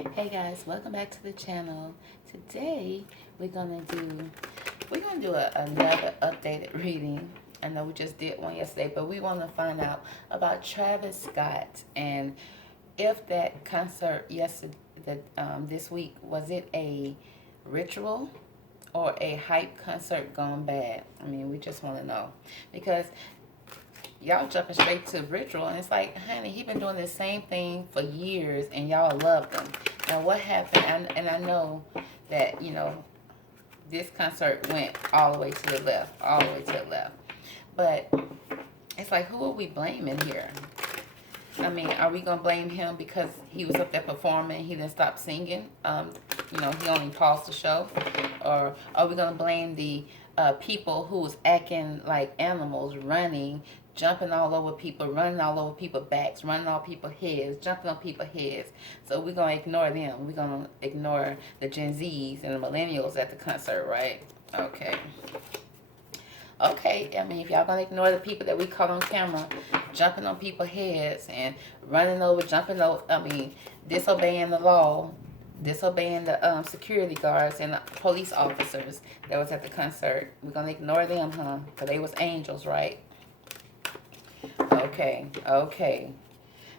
Hey guys, welcome back to the channel. Today we're gonna do another updated reading. I know we just did one yesterday, but we want to find out about Travis Scott and if that concert yesterday, this week, was it a ritual or a hype concert gone bad? I mean, we just want to know because y'all jumping straight to ritual, and it's like, honey, he been doing the same thing for years, and y'all love him. Now, what happened? And I know that this concert went all the way to the left, all the way to the left. But it's like, who are we blaming here? I mean, are we gonna blame him because he was up there performing, he didn't stop singing? He only paused the show, or are we gonna blame the people who was acting like animals, running, jumping all over people, running all over people's backs, running all people's heads, jumping on people's heads? So we're gonna ignore them. We're gonna ignore the Gen Zs and the millennials at the concert, right? Okay. Okay, I mean, if y'all gonna ignore the people that we caught on camera jumping on people's heads and running over, jumping over, I mean, disobeying the law, disobeying the security guards and the police officers that was at the concert, we're gonna ignore them, huh? Because they was angels, right? Okay, okay.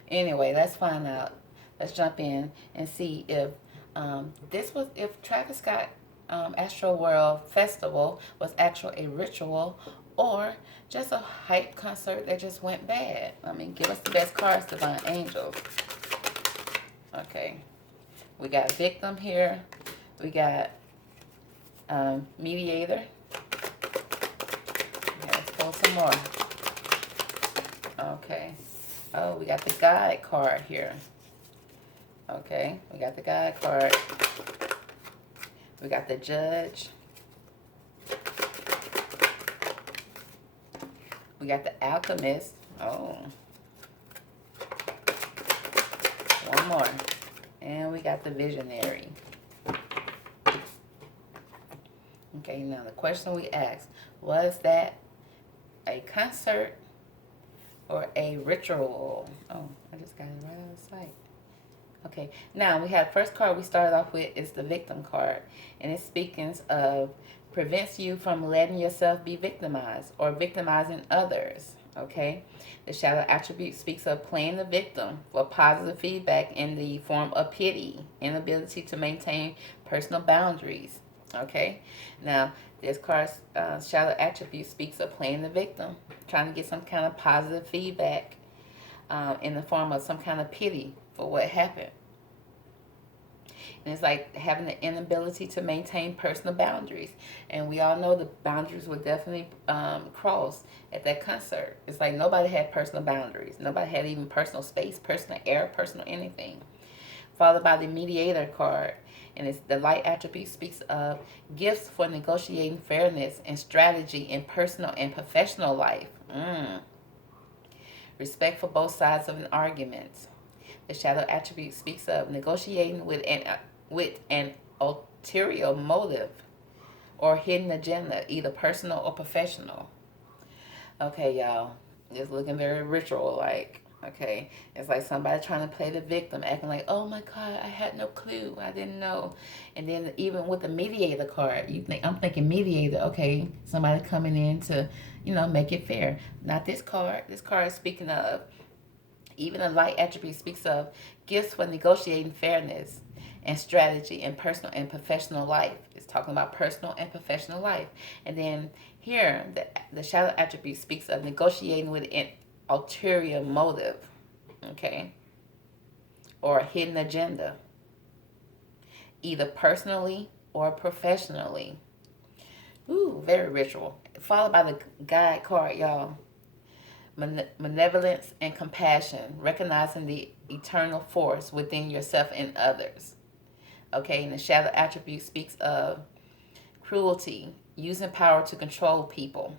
Anyway, let's find out. Let's jump in and see if if Travis Scott Astroworld Festival was actually a ritual or just a hype concert that just went bad. I mean, give us the best cards, Divine Angels. Okay. We got victim here. We got mediator. Okay, let's pull some more. Okay. Oh, we got the guide card here. Okay, we got the guide card. We got the judge. We got the alchemist. Oh. One more. And we got the visionary. Okay, now the question we asked, was that a concert or a ritual? Oh, I just got it right out of sight. Okay, now we have first card we started off with is the victim card, and it speaks of prevents you from letting yourself be victimized or victimizing others. Okay, the shadow attribute speaks of playing the victim for positive feedback in the form of pity, inability to maintain personal boundaries. Okay, now this card's shadow attribute speaks of playing the victim, trying to get some kind of positive feedback in the form of some kind of pity for what happened. And it's like having the inability to maintain personal boundaries. And we all know the boundaries were definitely crossed at that concert. It's like nobody had personal boundaries. Nobody had even personal space, personal air, personal anything. Followed by the mediator card. And it's the light attribute speaks of gifts for negotiating fairness and strategy in personal and professional life. Respect for both sides of an argument. The shadow attribute speaks of negotiating with an ulterior motive or hidden agenda, either personal or professional. Okay, y'all, it's looking very ritual-like. Okay, it's like somebody trying to play the victim, acting like, oh my God, I had no clue, I didn't know. And then even with the mediator card, I'm thinking mediator. Okay, somebody coming in to, make it fair. Not this card. This card is speaking of, even a light attribute speaks of gifts for negotiating fairness and strategy in personal and professional life. It's talking about personal and professional life. And then here, the shadow attribute speaks of negotiating with an ulterior motive, okay, or a hidden agenda, either personally or professionally. Ooh, very ritual. Followed by the guide card, y'all. Malevolence and compassion, recognizing the eternal force within yourself and others. Okay, and the shadow attribute speaks of cruelty, using power to control people.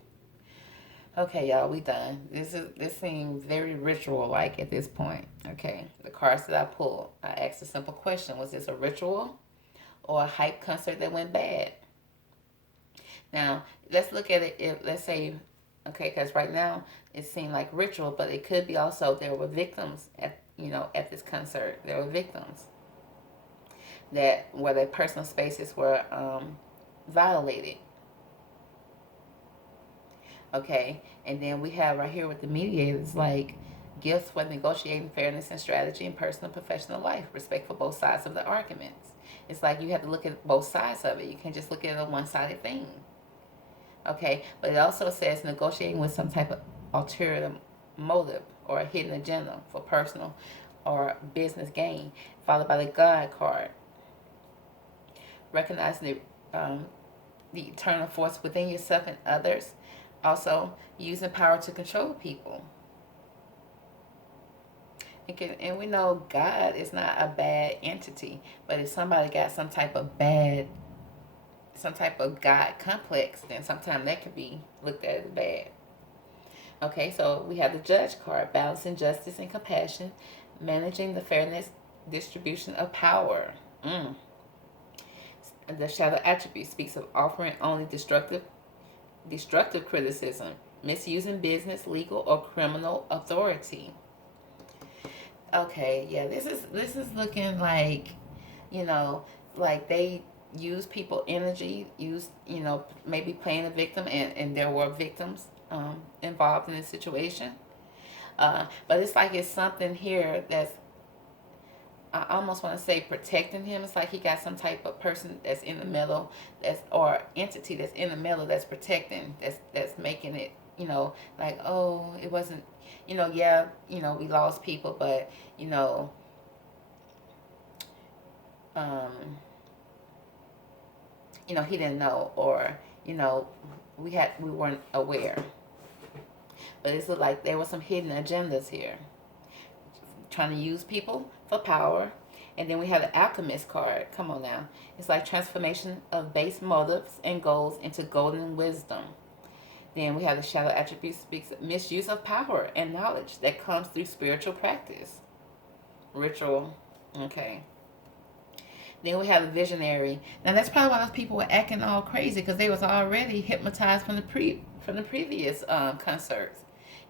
Okay, y'all, we done. This seems very ritual-like at this point. Okay, the cards that I pulled, I asked a simple question: was this a ritual or a hype concert that went bad? Now, let's look at it. Let's say, okay, because right now it seemed like ritual, but it could be also there were victims at this concert. There were victims. that where their personal spaces were violated. Okay, and then we have right here with the mediators, like gifts for negotiating fairness and strategy in personal and professional life, respect for both sides of the arguments. It's like you have to look at both sides of it. You can't just look at a one-sided thing. Okay, but it also says negotiating with some type of ulterior motive or a hidden agenda for personal or business gain, followed by the God card. Recognizing the eternal force within yourself and others. Also, using power to control people. And we know God is not a bad entity, but if somebody got some type of God complex, then sometimes that could be looked at as bad. Okay, so we have the Judge card, balancing justice and compassion, managing the fairness distribution of power. The shadow attribute speaks of offering only destructive criticism, misusing business, legal, or criminal authority. Okay, yeah, this is looking like, like they use people energy, maybe playing a victim, and there were victims involved in this situation. But it's like it's something here that's, I almost want to say, protecting him. It's like he got some type of person that's in the middle, or entity that's in the middle that's protecting, that's making it, like, oh, it wasn't, yeah, we lost people, but he didn't know, or we weren't aware. But it's like there were some hidden agendas here, trying to use people for power. And then we have the Alchemist card. Come on now. It's like transformation of base motives and goals into golden wisdom. Then we have the Shadow attribute, speaks of misuse of power and knowledge that comes through spiritual practice. Ritual. Okay. Then we have the Visionary. Now that's probably why those people were acting all crazy, because they was already hypnotized from the previous concerts.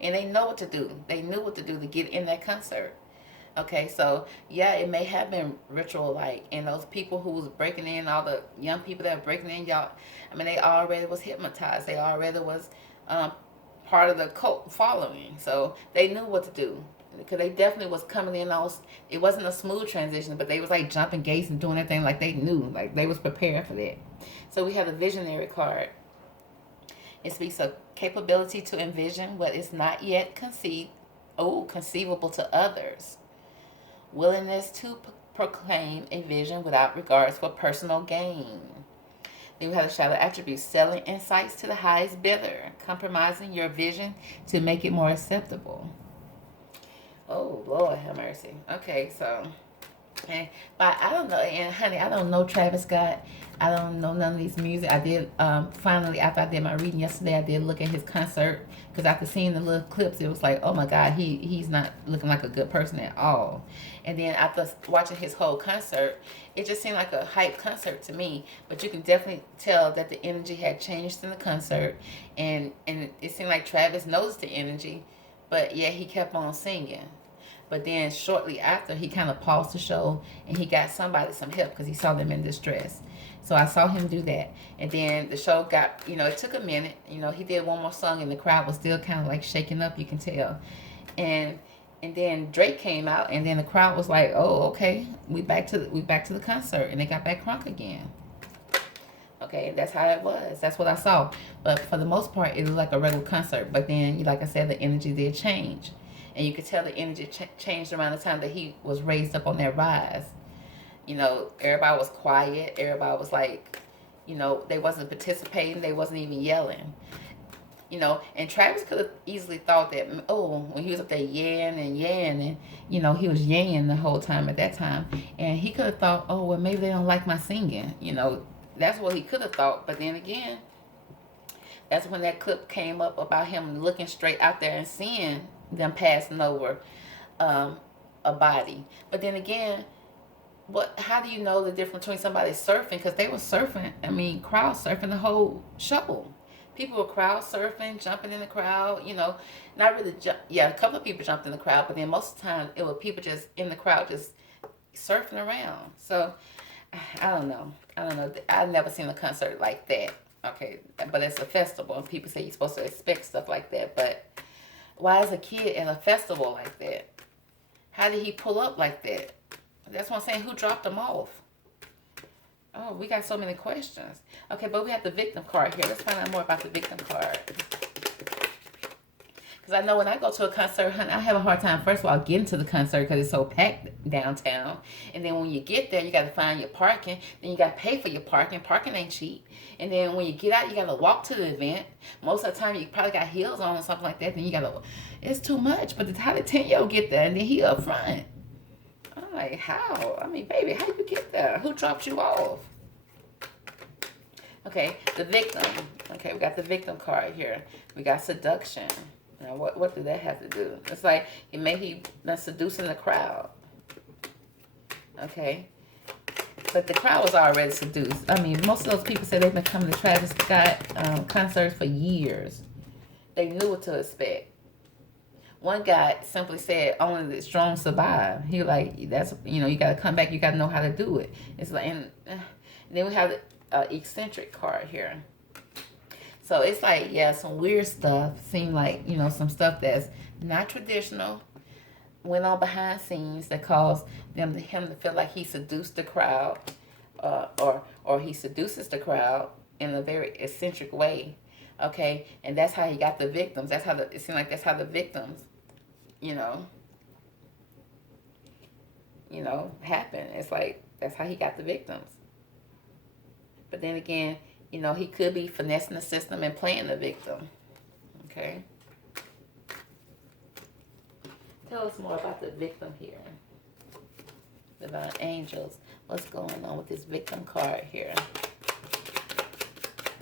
And they know what to do. They knew what to do to get in that concert. Okay, so yeah, it may have been ritual-like, and those people who was breaking in, all the young people that were breaking in, y'all, I mean, they already was hypnotized. They already was part of the cult following, so they knew what to do, because they definitely was coming in on. It wasn't a smooth transition, but they was like jumping gates and doing everything like they knew, like they was prepared for that. So we have the Visionary card. It speaks of capability to envision what is not yet conceivable to others. Willingness to proclaim a vision without regards for personal gain. Then we have the shadow attributes, selling insights to the highest bidder, compromising your vision to make it more acceptable. Oh, Lord have mercy. Okay, so, but I don't know, and honey, I don't know Travis Scott. I don't know none of these music. I did, finally, after I did my reading yesterday, I did look at his concert, because after seeing the little clips, it was like, oh my God, he's not looking like a good person at all. And then after watching his whole concert, it just seemed like a hype concert to me. But you can definitely tell that the energy had changed in the concert, and it seemed like Travis noticed the energy, but yeah, he kept on singing. But then shortly after, he kind of paused the show, and he got somebody some help, because he saw them in distress. So I saw him do that. And then the show got, it took a minute. He did one more song, and the crowd was still kind of like shaking up, you can tell. And then Drake came out, and then the crowd was like, oh, okay, we back to the concert. And they got back crunk again. Okay, and that's how it was. That's what I saw. But for the most part, it was like a regular concert. But then, like I said, the energy did change. And you could tell the energy changed around the time that he was raised up on that rise. Everybody was quiet. Everybody was like, they wasn't participating. They wasn't even yelling. And Travis could have easily thought that, when he was up there and he was yaying the whole time at that time. And he could have thought, oh, well, maybe they don't like my singing. That's what he could have thought. But then again, that's when that clip came up about him looking straight out there and seeing them passing over a body. But then again, how do you know the difference between somebody surfing? Because they were surfing, crowd surfing the whole show. People were crowd surfing, jumping in the crowd, not really a couple of people jumped in the crowd, but then most of the time it was people just in the crowd just surfing around. So I don't know. I don't know. I've never seen a concert like that. Okay, but it's a festival, and people say you're supposed to expect stuff like that. But why is a kid in a festival like that? How did he pull up like that? That's what I'm saying. Who dropped him off? Oh, we got so many questions. Okay, but we have the victim card here. Let's find out more about the victim card. Because I know when I go to a concert, honey, I have a hard time, first of all, getting to the concert because it's so packed downtown. And then when you get there, you got to find your parking. Then you got to pay for your parking. Parking ain't cheap. And then when you get out, you got to walk to the event. Most of the time, you probably got heels on or something like that. Then you got to, it's too much. But how did 10-year-old get there? And then he up front. I'm like, how? I mean, baby, how you get there? Who dropped you off? Okay, the victim. Okay, we got the victim card here. We got seduction. Now, what do that have to do? It's like he seducing the crowd. Okay. But the crowd was already seduced. I mean, most of those people said they've been coming to Travis Scott concerts for years. They knew what to expect. One guy simply said, only the strong survive. He like, that's, you got to come back. You got to know how to do it. It's like, and then we have the eccentric card here. So it's like, yeah, some weird stuff. Seemed like, some stuff that's not traditional. Went on behind scenes that caused him to feel like he seduced the crowd. Or he seduces the crowd in a very eccentric way. Okay? And that's how he got the victims. It seemed like that's how the victims, happen. It's like, that's how he got the victims. But then again, he could be finessing the system and playing the victim. Okay? Tell us more about the victim here. Divine angels. What's going on with this victim card here?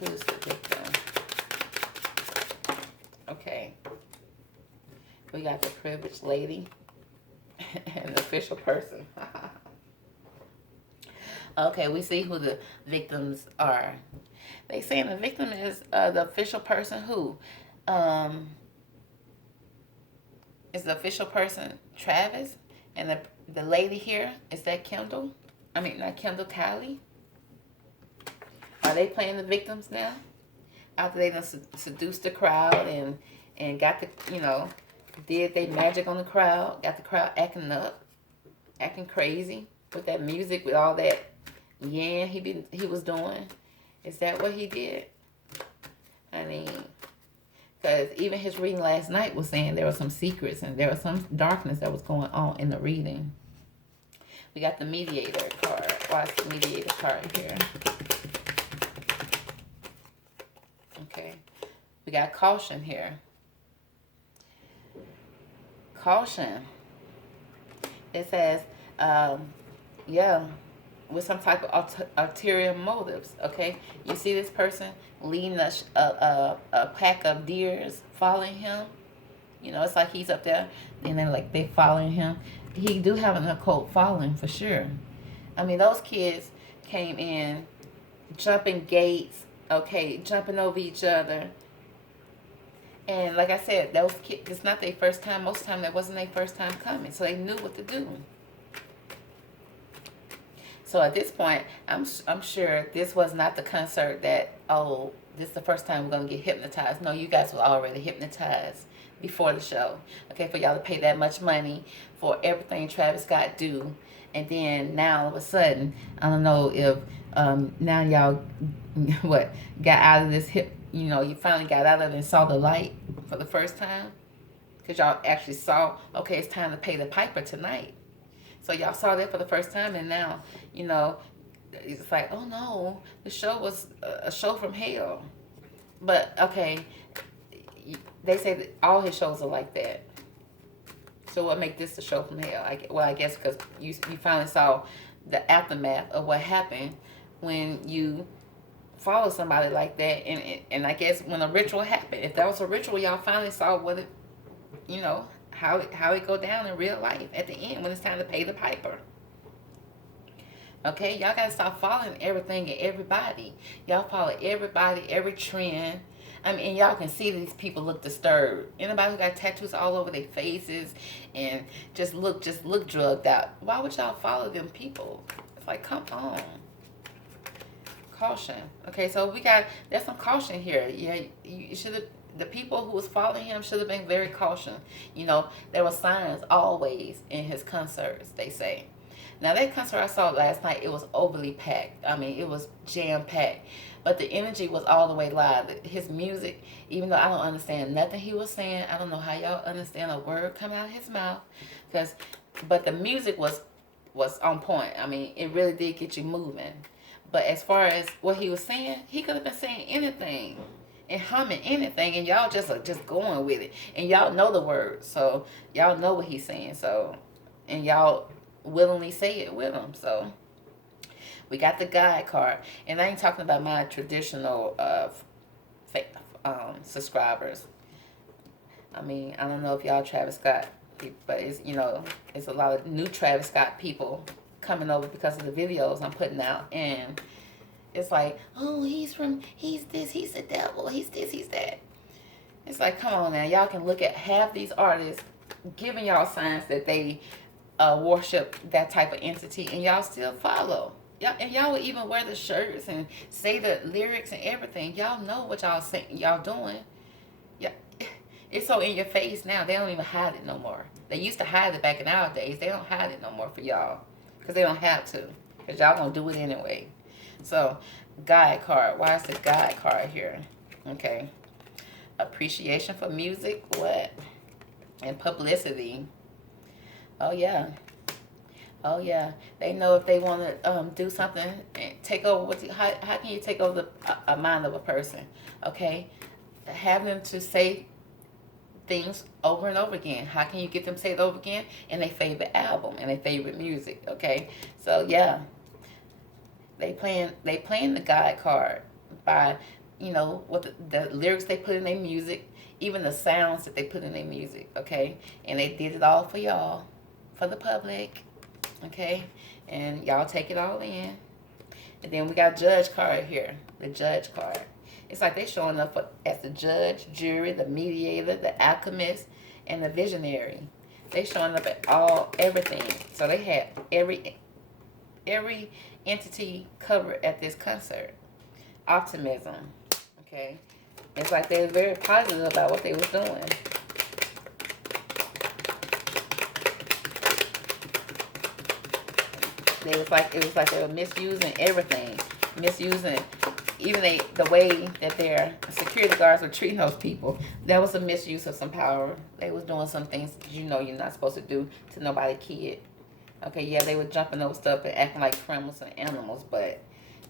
Who's the victim? Okay. We got the privileged lady and the official person. Okay, we see who the victims are. They saying the victim is the official person who? Is the official person Travis? And the lady here, is that Kendall? I mean, not Kendall, Kylie? Are they playing the victims now? After they done seduced the crowd and got the, did they magic on the crowd, got the crowd acting up, acting crazy with that music, with all that he was doing. Is that what he did? I mean, because even his reading last night was saying there were some secrets and there was some darkness that was going on in the reading. We got the mediator card. Watch the mediator card here. Okay. We got caution here. Caution. It says, with some type of ulterior motives, okay? You see this person leading a pack of deers following him. It's like he's up there, and then like they following him. He do have an occult following for sure. I mean, those kids came in, jumping gates, okay, jumping over each other. And like I said, those kids, it's not their first time. Most of the time, that wasn't their first time coming, so they knew what to do. So at this point, I'm sure this was not the concert that, this is the first time we're going to get hypnotized. No, you guys were already hypnotized before the show. Okay, for y'all to pay that much money for everything Travis Scott do. And then now all of a sudden, I don't know if now y'all, got out of this you finally got out of it and saw the light for the first time. Because y'all actually saw, okay, it's time to pay the piper tonight. So y'all saw that for the first time, and now, it's like, oh no, the show was a show from hell. But, okay, they say that all his shows are like that. So what make this a show from hell? I guess because you finally saw the aftermath of what happened when you follow somebody like that. And I guess when a ritual happened, if that was a ritual, y'all finally saw what it, how it go down in real life at the end when it's time to pay the piper. Okay, y'all gotta stop following everything and everybody. Y'all follow everybody, every trend. I mean, and y'all can see these people look disturbed. Anybody who got tattoos all over their faces and just look drugged out. Why would y'all follow them people? It's like, come on. Caution. Okay, so there's some caution here. Yeah, you should have, the people who was following him should have been very cautious. There were signs always in his concerts, they say. Now, that concert I saw last night, it was overly packed. I mean, it was jam-packed. But the energy was all the way live. His music, even though I don't understand nothing he was saying, I don't know how y'all understand a word coming out of his mouth. But the music was on point. I mean, it really did get you moving. But as far as what he was saying, he could have been saying anything and humming anything, and y'all just are just going with it. And y'all know the words, so y'all know what he's saying. So, and y'all willingly say it with him. So, we got the guide card, and I ain't talking about my traditional subscribers. I mean, I don't know if y'all Travis Scott, but it's a lot of new Travis Scott people coming over because of the videos I'm putting out, and it's like, oh, he's this, he's the devil, he's this, he's that. It's like, come on now, y'all can look at half these artists giving y'all signs that they worship that type of entity, and y'all still follow. Y'all would even wear the shirts and say the lyrics and everything. Y'all know what y'all saying, y'all doing. Yeah, it's so in your face now. They don't even hide it no more. They used to hide it back in our days. They don't hide it no more for y'all. Because they don't have to. Because y'all gonna do it anyway. So, guide card. Why is the guide card here? Okay. Appreciation for music. What? And publicity. Oh, yeah. Oh, yeah. They know if they want to do something and take over. How can you take over a mind of a person? Okay. Have them to say things over and over again. How can you get them to say it over again? In their favorite album and their favorite music. Okay. So, yeah. They playing the guide card by, what the lyrics they put in their music, even the sounds that they put in their music, okay? And they did it all for y'all, for the public, okay? And y'all take it all in. And then we got judge card here, the judge card. It's like they showing up as the judge, jury, the mediator, the alchemist, and the visionary. They showing up at everything. So they had every entity covered at this concert. Optimism. Okay. It's like they were very positive about what they was doing. It was like they were misusing everything. Misusing even the way that their security guards were treating those people. That was a misuse of some power. They was doing some things you're not supposed to do to nobody kid. Okay, yeah, they were jumping over stuff and acting like criminals and animals, but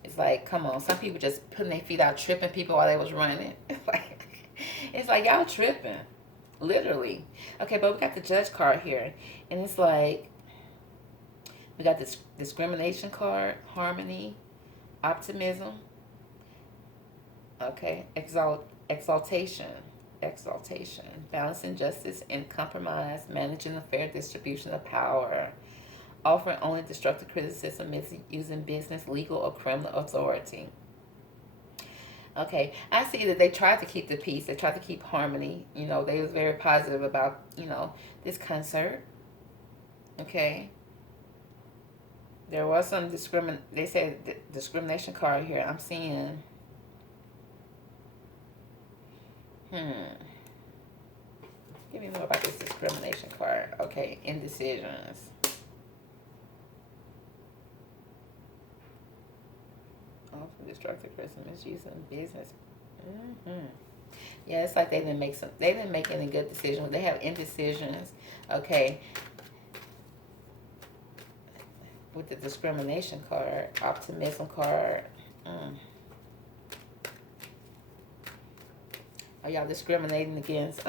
it's like, come on, some people just putting their feet out, tripping people while they was running. It's like y'all tripping, literally. Okay, but we got the judge card here, and it's like we got this discrimination card, harmony, optimism. Okay, exaltation, balancing justice and compromise, managing a fair distribution of power. Offering only destructive criticism, misusing business, legal, or criminal authority. Okay, I see that they tried to keep the peace. They tried to keep harmony. They was very positive about, this concert. Okay. There was some they said discrimination card here. I'm seeing. Give me more about this discrimination card. Okay, indecisions. Destructive criticism, misusing business. Yeah, it's like they didn't make any good decisions. They have indecisions. Okay. With the discrimination card, optimism card. Are y'all discriminating against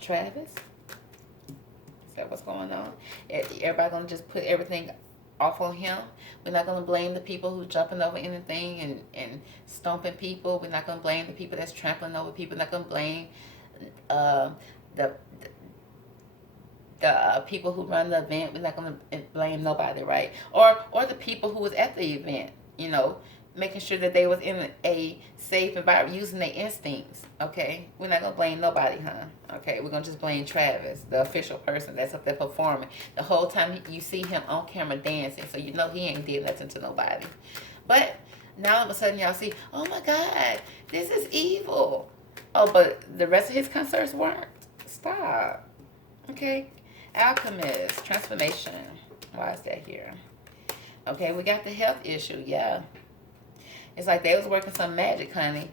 Travis? Is that what's going on? Everybody gonna just put everything off on him? We're not going to blame the people who jumping over anything and stomping people. We're not going to blame the people that's trampling over people. We're not going to blame the people who run the event. We're not going to blame nobody, right? Or the people who was at the event, making sure that they was in a safe environment, using their instincts. Okay, we're not gonna blame nobody, huh? Okay, we're gonna just blame Travis, the official person that's up there performing. The whole time you see him on camera dancing, so you know he ain't did nothing to nobody. But now all of a sudden y'all see, oh my God, this is evil. Oh, but the rest of his concerts weren't. Stop. Okay, Alchemist, transformation. Why is that here? Okay, we got the health issue. Yeah, it's like they was working some magic, honey.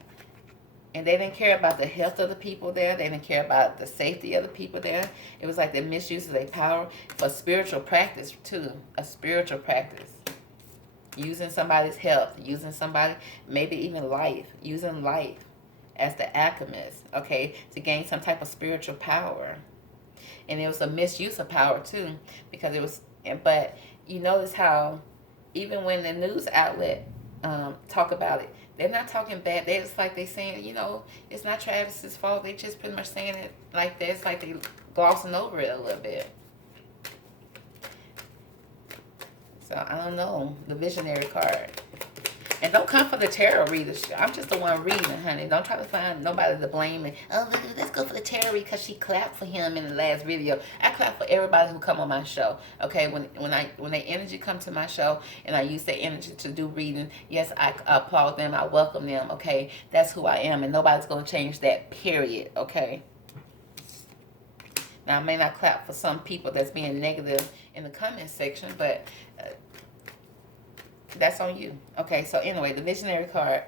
And they didn't care about the health of the people there. They didn't care about the safety of the people there. It was like they misused their power for spiritual practice, too. A spiritual practice. Using somebody's health. Using somebody, maybe even life. Using life as the alchemist, okay, to gain some type of spiritual power. And it was a misuse of power, too. Because it was, but you notice how even when the news outlet talk about it, they're not talking bad. They just like they saying, you know, it's not Travis's fault. They just pretty much saying it like that. It's like they glossing over it a little bit. So I don't know. The visionary card. And don't come for the tarot readers. I'm just the one reading, honey. Don't try to find nobody to blame. And, oh, let's go for the tarot read because she clapped for him in the last video. I clap for everybody who come on my show. Okay, when their energy come to my show and I use their energy to do reading, yes, I applaud them. I welcome them. Okay, that's who I am, and nobody's gonna change that. Period. Okay. Now I may not clap for some people that's being negative in the comment section, but. That's on you. Okay, so anyway, the visionary card.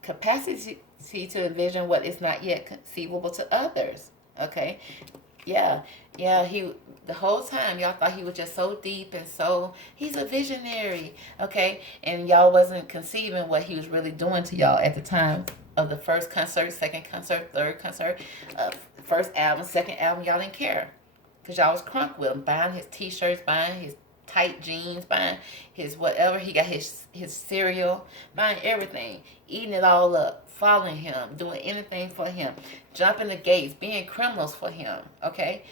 Capacity to envision what is not yet conceivable to others. Okay? Yeah, the whole time y'all thought he was just so deep and so, he's a visionary. Okay? And y'all wasn't conceiving what he was really doing to y'all at the time of the first concert, second concert, third concert, first album, second album. Y'all didn't care. Because y'all was crunk with him, buying his t-shirts, buying his tight jeans, buying his whatever. He got his cereal, buying everything, eating it all up, following him, doing anything for him, jumping the gates, being criminals for him. Okay,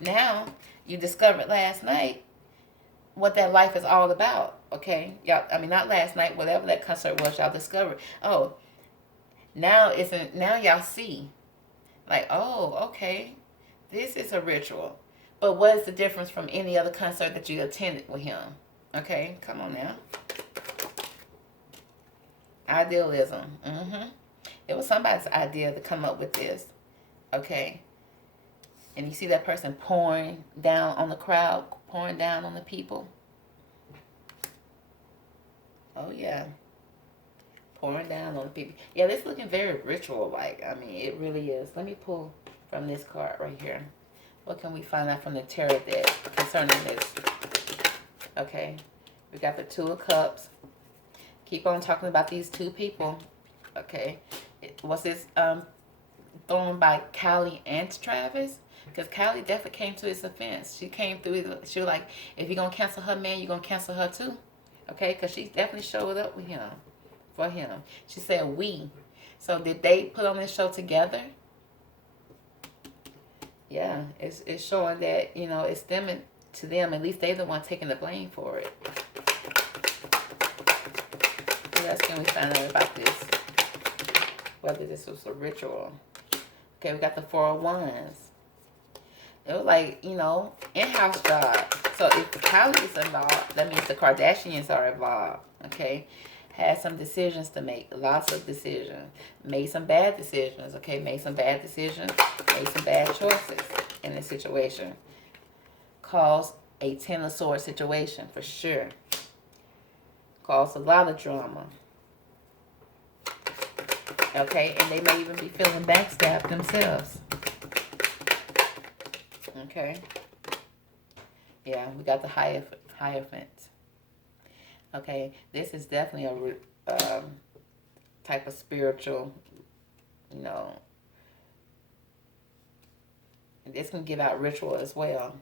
now you discovered last night what that life is all about. Okay, y'all. I mean, not last night, whatever that concert was, y'all discovered. Oh, now now y'all see, like, oh, okay, this is a ritual. But what is the difference from any other concert that you attended with him? Okay, come on now. Idealism. It was somebody's idea to come up with this. Okay. And you see that person pouring down on the crowd, pouring down on the people. Oh, yeah. Pouring down on the people. Yeah, this is looking very ritual-like. I mean, it really is. Let me pull from this card right here. What can we find out from the tarot that concerning this? Okay, we got the Two of Cups. Keep on talking about these two people. Okay, was this thrown by Callie and Travis? Because Callie definitely came to his offense. She came through. She was like, if you're gonna cancel her man, you're gonna cancel her too. Okay, because she definitely showed up with him, for him. She said we. So did they put on this show together? Yeah, it's showing that, you know, it's stemming to them. At least they're the one taking the blame for it. What else can we find out about this? Whether this was a ritual. Okay, we got the Four of Wands. It was like, you know, in-house job. So if Kylie is involved, that means the Kardashians are involved. Okay, had some decisions to make, lots of decisions, made some bad decisions. Okay, made some bad decisions, made some bad choices in this situation. Caused a Ten of Swords situation for sure. Caused a lot of drama. Okay, and they may even be feeling backstabbed themselves. Okay. Yeah, we got the Hierophant. Okay, this is definitely a type of spiritual, you know. And this can give out ritual as well.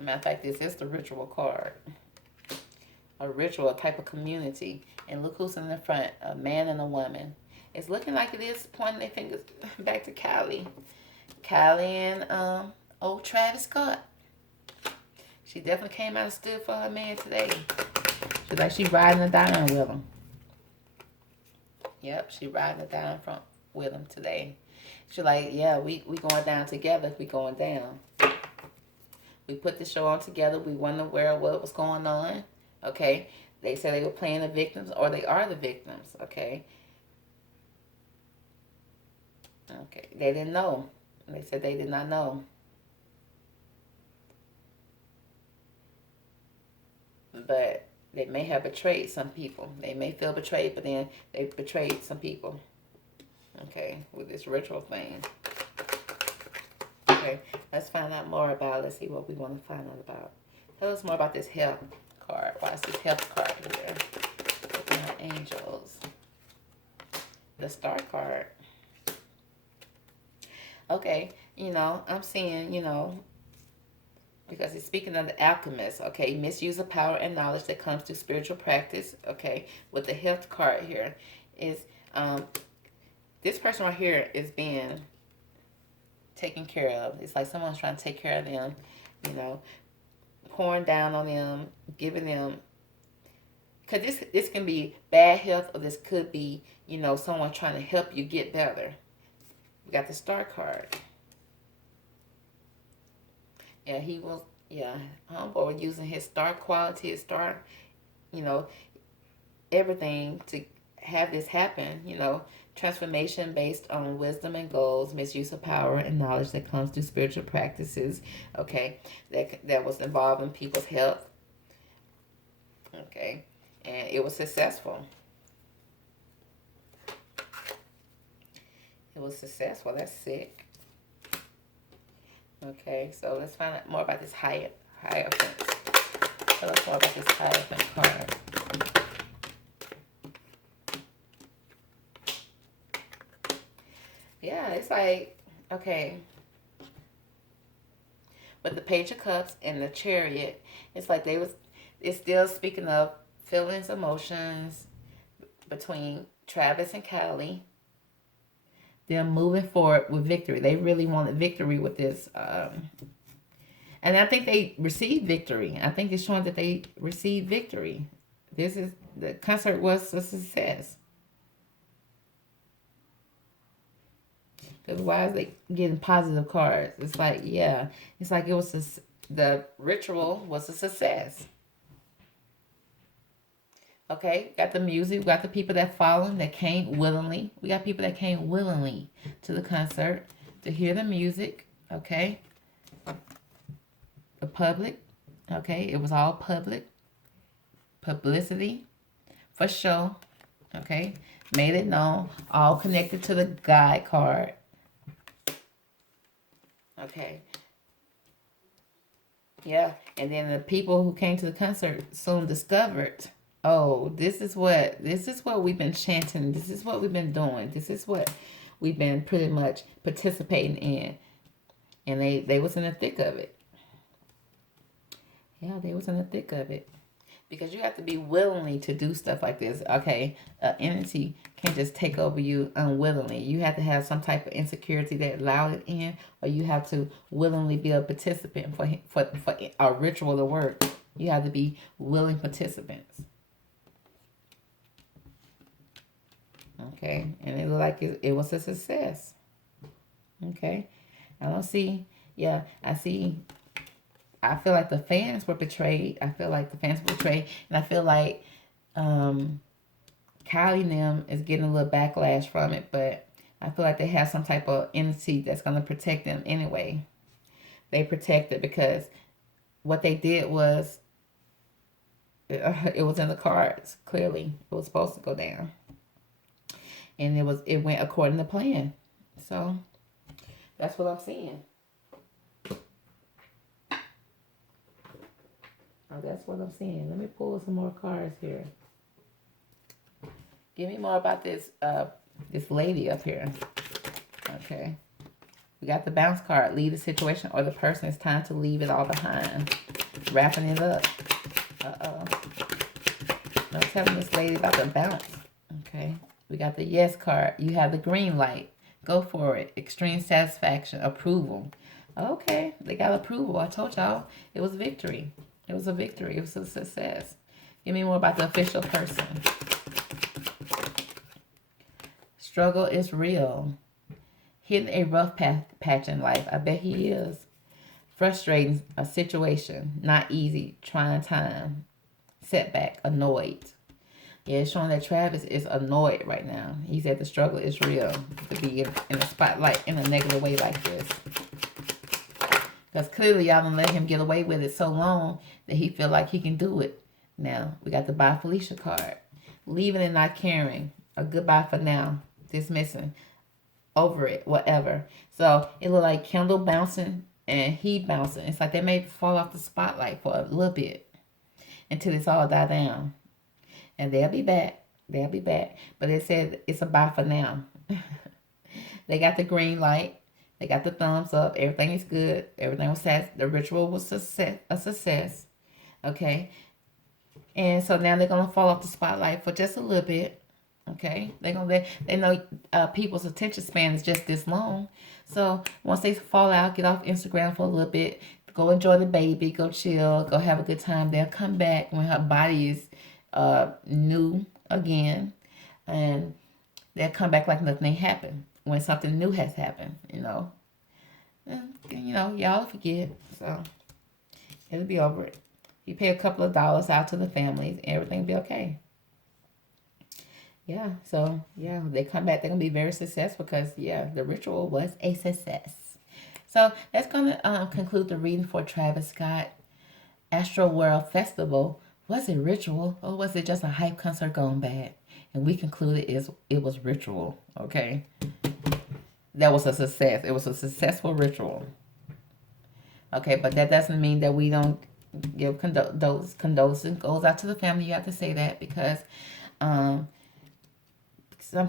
Matter of fact, this is the ritual card. A ritual, a type of community. And look who's in the front, a man and a woman. It's looking like it is pointing their fingers back to Kylie. Kylie and old Travis Scott. She definitely came out and stood for her man today. She's like she riding and dying with him. Yep, she riding it down from with him today. She's like, yeah, we going down together. We going down. We put the show on together. We weren't aware of what was going on. Okay. They said they were playing the victims, or they are the victims. Okay. Okay. They didn't know. They said they did not know. But they may have betrayed some people. They may feel betrayed, but then they betrayed some people. Okay. With this ritual thing. Okay. Let's find out more about it. Let's see what we want to find out about. Tell us more about this health card. Why is this health card here? Looking at angels. The star card. Okay, I'm seeing, because it's speaking of the alchemist, okay, misuse of power and knowledge that comes through spiritual practice, okay, with the health card here is, this person right here is being taken care of. It's like someone's trying to take care of them, pouring down on them, giving them, because this can be bad health, or this could be, someone trying to help you get better. We got the star card. Yeah, homeboy was using his star quality, his star, everything to have this happen, transformation based on wisdom and goals, misuse of power and knowledge that comes through spiritual practices, okay, that was involved in people's health, okay, and it was successful. It was successful. That's sick. Okay, so let's find out more about this Hierophant. Tell us more about this Hierophant card. Yeah, it's like, okay. With the Page of Cups and the Chariot, it's like it's still speaking of feelings, emotions between Travis and Callie. They're moving forward with victory. They really wanted victory with this. And I think they received victory. I think it's showing that they received victory. The concert was a success. Because why is they getting positive cards? It's like, yeah. It's like the ritual was a success. Okay, got the music. We got the people that followed, that came willingly. We got people that came willingly to the concert to hear the music. Okay. The public. Okay, it was all public. Publicity for show. Okay, made it known. All connected to the guide card. Okay. Yeah, and then the people who came to the concert soon discovered, oh, this is what we've been chanting. This is what we've been doing. This is what we've been pretty much participating in. And they was in the thick of it. Yeah, they was in the thick of it. Because you have to be willingly to do stuff like this. Okay, entity can't just take over you unwillingly. You have to have some type of insecurity that allowed it in, or you have to willingly be a participant for a ritual to work. You have to be willing participants. Okay, and it looked like it was a success. Okay, I don't see. Yeah, I see. I feel like the fans were betrayed. And I feel like Kylie and them is getting a little backlash from it, but I feel like they have some type of entity that's going to protect them anyway. They protect it because what they did was, it was in the cards, clearly. It was supposed to go down. And it went according to plan. So, that's what I'm seeing. Oh, that's what I'm seeing. Let me pull some more cards here. Give me more about this lady up here. Okay. We got the bounce card. Leave the situation or the person. It's time to leave it all behind. Wrapping it up. Uh-oh. I'm telling this lady about the bounce. Okay. We got the yes card. You have the green light. Go for it. Extreme satisfaction. Approval. Okay. They got approval. I told y'all it was victory. It was a victory. It was a success. Give me more about the official person. struggle is real. Hitting a rough patch in life. I bet he is. Frustrating a situation. Not easy. Trying time. Setback. Annoyed. Yeah, it's showing that Travis is annoyed right now. He said the struggle is real to be in the spotlight in a negative way like this. Because clearly y'all done let him get away with it so long that he feel like he can do it. Now, we got the Bye Felicia card. Leaving and not caring. A goodbye for now. Dismissing. Over it. Whatever. So, it look like Kendall bouncing and he bouncing. It's like they may fall off the spotlight for a little bit until it's all die down. And they'll be back. They'll be back. But it said it's a bye for now. They got the green light. They got the thumbs up. Everything is good. Everything was set. The ritual was a success. Okay. And so now they're going to fall off the spotlight for just a little bit. Okay. They know people's attention span is just this long. So once they fall out, get off Instagram for a little bit. Go enjoy the baby. Go chill. Go have a good time. They'll come back when her body is new again, and they'll come back like nothing happened when something new has happened, and y'all forget, so it'll be over it. You pay a couple of dollars out to the families, everything will be okay. Yeah, so yeah, they come back, they're gonna be very successful because the ritual was a success. So that's gonna conclude the reading for Travis Scott Astroworld Festival. Was it ritual or was it just a hype concert gone bad? And we concluded it was ritual, okay? That was a success. It was a successful ritual. Okay, but that doesn't mean that we don't give condolences goes out to the family. You have to say that because some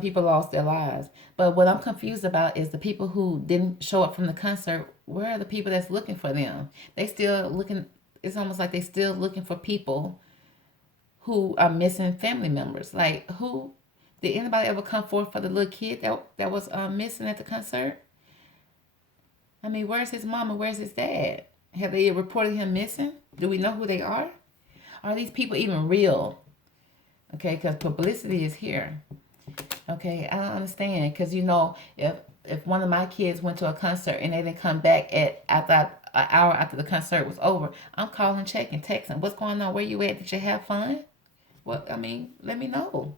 people lost their lives. But what I'm confused about is the people who didn't show up from the concert. Where are the people that's looking for them? They still looking. It's almost like they still looking for people who are missing family members. Like, who did anybody ever come forth for the little kid that was missing at the concert? I mean, where's his mama? Where's his dad? Have they reported him missing? Do we know who they are? Are these people even real? Okay, because publicity is here. Okay, I don't understand. Because if one of my kids went to a concert and they didn't come back after an hour after the concert was over, I'm calling, checking, texting. What's going on? Where you at? Did you have fun? Well, I mean, let me know.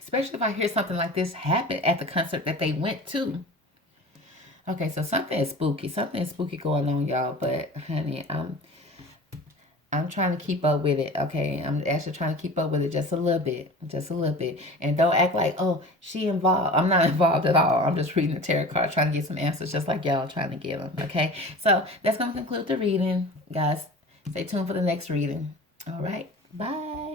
Especially if I hear something like this happen at the concert that they went to. Okay, so something is spooky. Something is spooky going on, y'all. But honey, I'm trying to keep up with it. Okay, I'm actually trying to keep up with it just a little bit, and don't act like, oh, she involved. I'm not involved at all. I'm just reading the tarot card, trying to get some answers, just like y'all trying to get them. Okay, so that's gonna conclude the reading, guys. Stay tuned for the next reading. All right, bye.